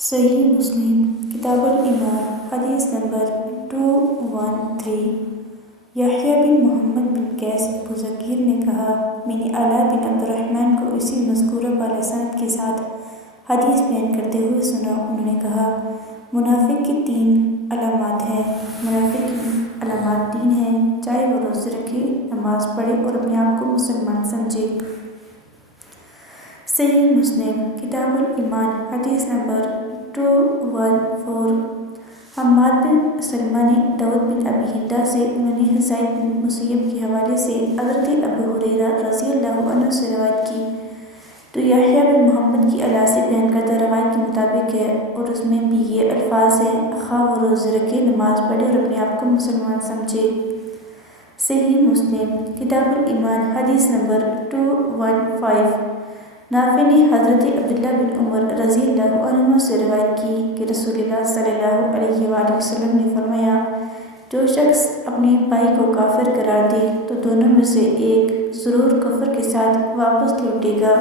صحیح مسلم کتاب الایمان حدیث نمبر 213۔ یحییٰ بن محمد بن قیس ابو ذکیر نے کہا، میں نے اعلیٰ بن عبد الرحمن کو اسی مذکورہ بالا سند کے ساتھ حدیث بیان کرتے ہوئے سنا۔ انہوں نے کہا، منافق کی 3 علامات ہیں۔ منافق کی علامات 3 ہیں، چاہے وہ روزے رکھے، نماز پڑھے اور اپنے آپ کو مسلمان سمجھے۔ صحیح مسلم کتاب الایمان حدیث نمبر 214۔ حماد بن سلمہ نے داؤد بن ابی ہندہ سے، انہوں نے سعید بن مسیب کے حوالے سے حضرت ابو ہریرہ رضی اللہ عنہ سے روایت کی، تو یحییٰ بن محمد کی اعلیٰ سے بیان کردہ روایت کے مطابق ہے، اور اس میں بھی یہ الفاظ ہیں، خواہ وہ روزے رکھے، نماز پڑھے اور اپنے آپ کو مسلمان سمجھے۔ صحیح مسلم کتاب الایمان حدیث نمبر 215۔ نافع نے حضرت عبداللہ بن عمر رضی اللہ عنہما سے روایت کی کہ رسول اللہ صلی اللہ علیہ وآلہ وسلم نے فرمایا، جو شخص اپنے بھائی کو کافر قرار دے تو دونوں میں سے ایک ضرور کفر کے ساتھ واپس لوٹے گا۔